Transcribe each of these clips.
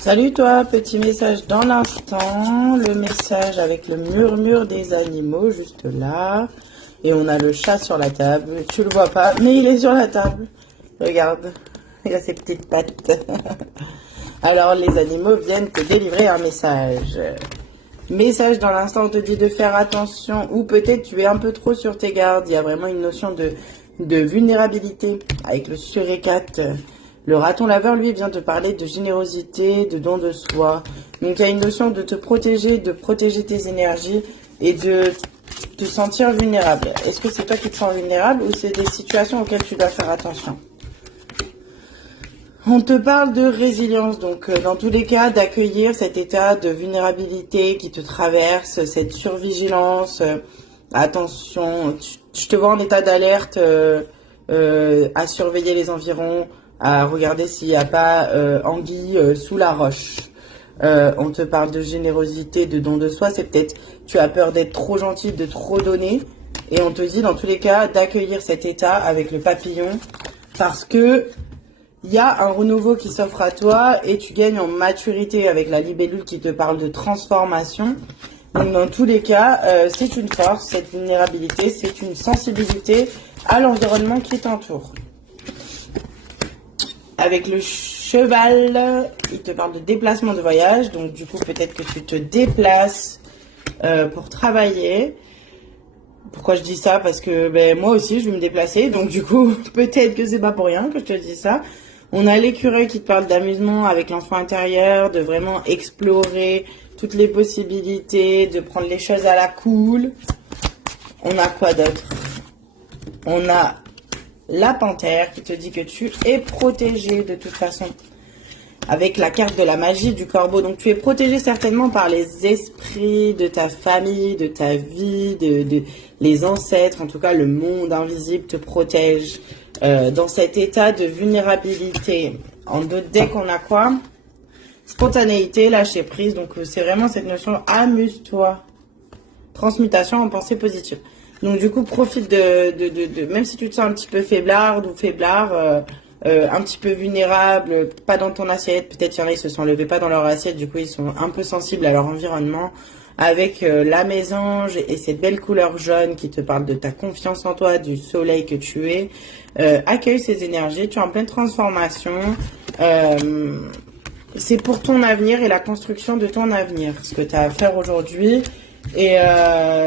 Salut toi, petit message dans l'instant, le message avec le murmure des animaux juste là. Et on a le chat sur la table, tu le vois pas, mais il est sur la table. Regarde, il a ses petites pattes. Alors les animaux viennent te délivrer un message. Message dans l'instant, on te dit de faire attention, ou peut-être tu es un peu trop sur tes gardes. Il y a vraiment une notion de vulnérabilité avec le surécate. Le raton laveur, lui, vient te parler de générosité, de don de soi. Donc, il y a une notion de te protéger, de protéger tes énergies et de te sentir vulnérable. Est-ce que c'est toi qui te sens vulnérable ou c'est des situations auxquelles tu dois faire attention? On te parle de résilience, donc dans tous les cas, d'accueillir cet état de vulnérabilité qui te traverse, cette survigilance. Attention, je te vois en état d'alerte à surveiller les environs, à regarder s'il n'y a pas anguille sous la roche. On te parle de générosité, de don de soi. C'est peut-être tu as peur d'être trop gentil, de trop donner. Et on te dit dans tous les cas d'accueillir cet état avec le papillon parce que il y a un renouveau qui s'offre à toi et tu gagnes en maturité avec la libellule qui te parle de transformation. Donc dans tous les cas, c'est une force, cette vulnérabilité, c'est une sensibilité à l'environnement qui t'entoure. Avec le cheval, il te parle de déplacement de voyage. Donc du coup, peut-être que tu te déplaces pour travailler. Pourquoi je dis ça? Parce que moi aussi, je vais me déplacer. Donc du coup, peut-être que c'est pas pour rien que je te dis ça. On a l'écureuil qui te parle d'amusement avec l'enfant intérieur, de vraiment explorer toutes les possibilités, de prendre les choses à la cool. On a quoi d'autre? On a la panthère qui te dit que tu es protégé de toute façon. Avec la carte de la magie du corbeau. Donc tu es protégé certainement par les esprits de ta famille, de ta vie, de les ancêtres. En tout cas, le monde invisible te protège dans cet état de vulnérabilité. En d'autres decks, on a quoi? Spontanéité, lâcher prise. Donc c'est vraiment cette notion amuse-toi. Transmutation en pensée positive. Donc du coup, profite même si tu te sens un petit peu faiblarde ou faiblard, un petit peu vulnérable, pas dans ton assiette, peut-être il y en a, ils se sont levés pas dans leur assiette, du coup ils sont un peu sensibles à leur environnement, avec la mésange et cette belle couleur jaune qui te parle de ta confiance en toi, du soleil que tu es. Accueille ces énergies, tu es en pleine transformation, c'est pour ton avenir et la construction de ton avenir, ce que tu as à faire aujourd'hui. Et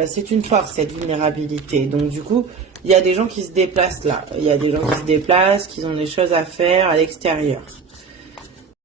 c'est une force, cette vulnérabilité. Donc du coup, il y a des gens qui se déplacent là. Il y a des gens qui se déplacent, qui ont des choses à faire à l'extérieur.